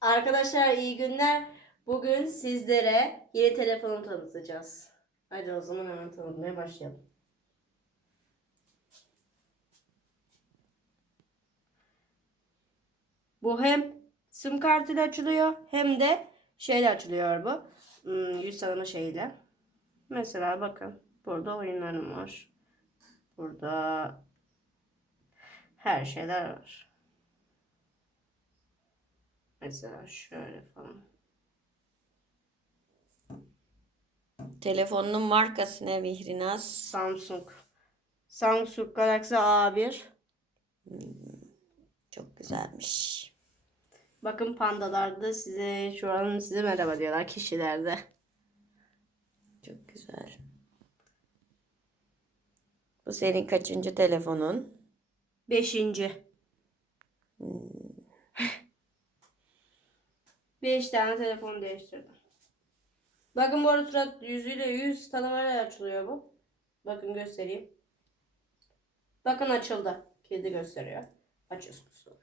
Arkadaşlar iyi günler. Bugün sizlere yeni telefonu tanıtacağız. Hadi o zaman hemen tanıtmaya başlayalım. Bu hem sim kartıyla açılıyor hem de şeyle açılıyor bu. Hmm, yüz tanıma şeyiyle. Mesela bakın burada oyunlarım var. Burada her şeyler var. Mesela şöyle falan. Telefonunun markası ne Mihrinaz? Samsung. Samsung Galaxy A1. Çok güzelmiş. Bakın pandalarda size şu an size merhaba diyorlar kişilerde. Çok güzel. Bu senin kaçıncı telefonun? Beşinci. Beş tane telefon değiştirdim. Bakın bu arada surat yüzüyle yüz tanımayla açılıyor bu. Bakın göstereyim. Bakın açıldı. Kilidi gösteriyor. Açıyorsunuz sonra.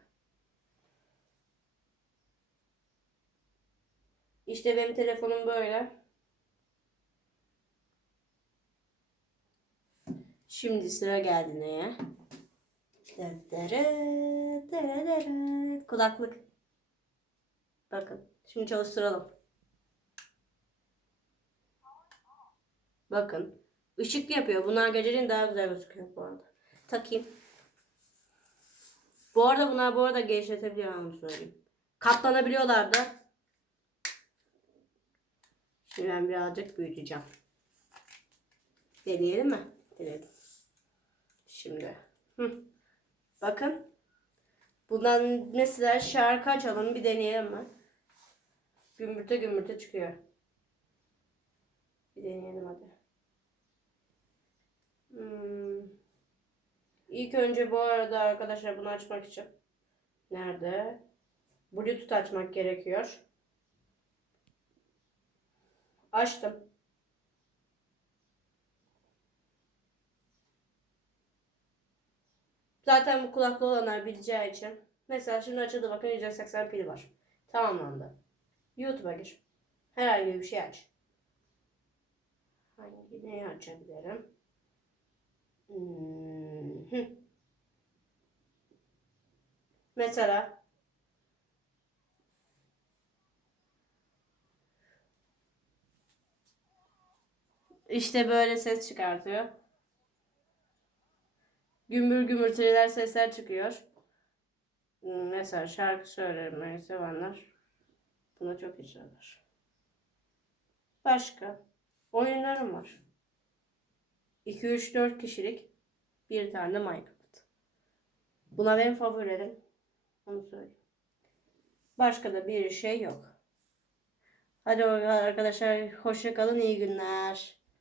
İşte benim telefonum böyle. Şimdi sıra geldi neye? Kulaklık. Bakın. Şimdi çalıştıralım. Bakın. Işık yapıyor. Bunlar geceliğin daha güzel gözüküyor bu arada. Takayım. Bu arada bunlar bu arada genişletebiliyor onu söyleyeyim. Katlanabiliyorlar da. Şimdi ben birazcık büyüteceğim. Deneyelim mi? Deneyelim. Şimdi. Hı. Bakın. Bundan mesela şarkı açalım bir deneyelim mi? Gümbürte gümbürte çıkıyor. Bir deneyelim hadi. Hmm. İlk önce bu arada arkadaşlar bunu açmak için. Nerede? Bluetooth açmak gerekiyor. Açtım. Zaten bu kulaklı olanlar bileceği için. Mesela şimdi açıldı bakın 180 pil var. Tamamlandı. YouTube'a gir. Herhangi bir şey aç. Hangi neyi açabilirim? Hmm. Mesela işte böyle ses çıkartıyor. Gümbür gümbürtüler sesler çıkıyor. Hmm, Mesela şarkı söylemeyi sevenler buna çok söyler. Başka oyunlarım var. 2 3 4 kişilik bir tane Minecraft. Buna benim favorilerim. Onu söyleyeyim. Başka da bir şey yok. Hadi arkadaşlar hoşça kalın iyi günler.